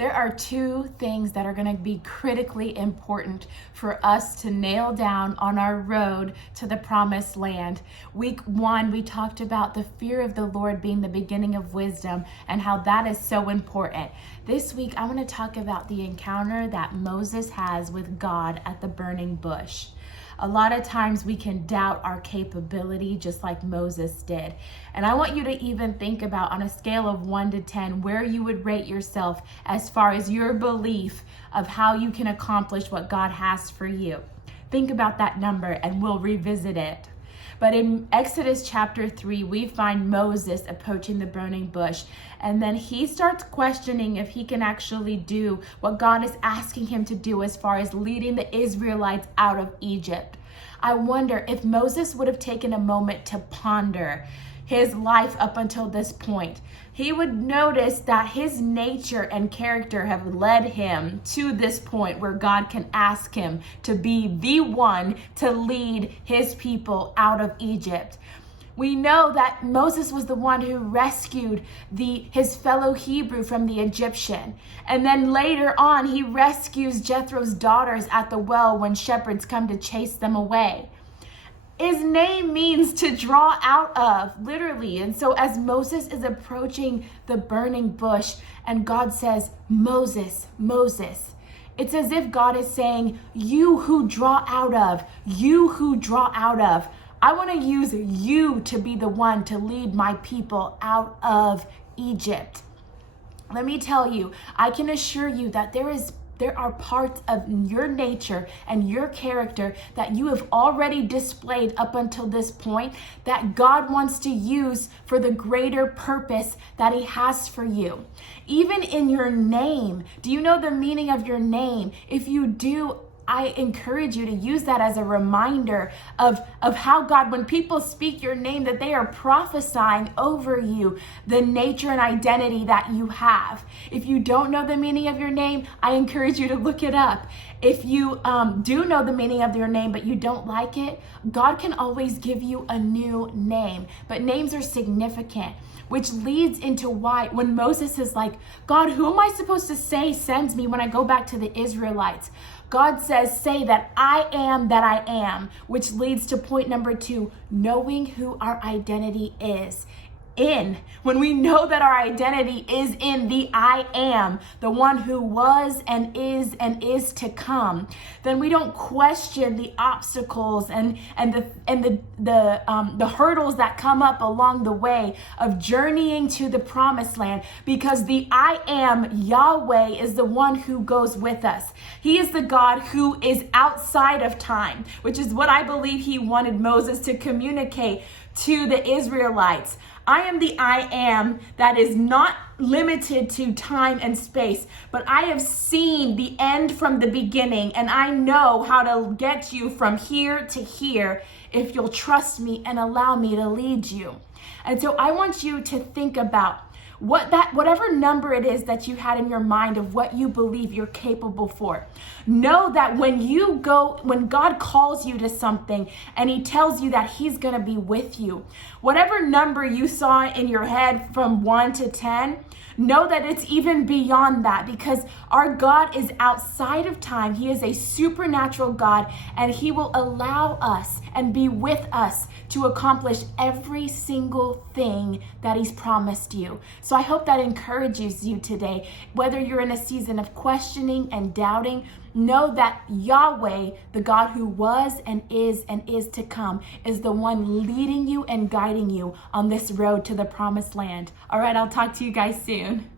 There are two things that are going to be critically important for us to nail down on our road to the promised land. Week 1, we talked about the fear of the Lord being the beginning of wisdom and how that is so important. This week, I want to talk about the encounter that Moses has with God at the burning bush. A lot of times we can doubt our capability just like Moses did. And I want you to even think about, on a scale of 1 to 10, where you would rate yourself as far as your belief of how you can accomplish what God has for you. Think about that number and we'll revisit it. But in Exodus chapter 3, we find Moses approaching the burning bush. And then he starts questioning if he can actually do what God is asking him to do as far as leading the Israelites out of Egypt. I wonder if Moses would have taken a moment to ponder his life up until this point. He would notice that his nature and character have led him to this point where God can ask him to be the one to lead his people out of Egypt. We know that Moses was the one who rescued his fellow Hebrew from the Egyptian. And then later on, he rescues Jethro's daughters at the well when shepherds come to chase them away. His name means to draw out of, literally. And so as Moses is approaching the burning bush and God says, Moses, Moses, it's as if God is saying, you who draw out of, you who draw out of. I want to use you to be the one to lead my people out of Egypt. Let me tell you, I can assure you that there are parts of your nature and your character that you have already displayed up until this point that God wants to use for the greater purpose that he has for you. Even in your name, do you know the meaning of your name? If you do, I encourage you to use that as a reminder of how God, when people speak your name, that they are prophesying over you the nature and identity that you have. If you don't know the meaning of your name, I encourage you to look it up. If you do know the meaning of your name, but you don't like it, God can always give you a new name. But names are significant, which leads into why when Moses is like, God, who am I supposed to say sends me when I go back to the Israelites? God says, say that I am, which leads to point number 2, knowing who our identity is. When we know that our identity is in the I am, the one who was and is to come, then we don't question the obstacles and the hurdles that come up along the way of journeying to the promised land, because the I am, Yahweh, is the one who goes with us. He is the God who is outside of time, which is what I believe he wanted Moses to communicate to the Israelites. I am the I am that is not limited to time and space, but I have seen the end from the beginning, and I know how to get you from here to here if you'll trust me and allow me to lead you. And so I want you to think about whatever number it is that you had in your mind of what you believe you're capable for. Know that when God calls you to something and he tells you that he's going to be with you, whatever number you saw in your head from 1 to 10, know that it's even beyond that, because our God is outside of time. He is a supernatural God, and he will allow us and be with us to accomplish every single thing that he's promised you. So I hope that encourages you today. Whether you're in a season of questioning and doubting, know that Yahweh, the God who was and is to come, is the one leading you and guiding you on this road to the promised land. All right, I'll talk to you guys soon.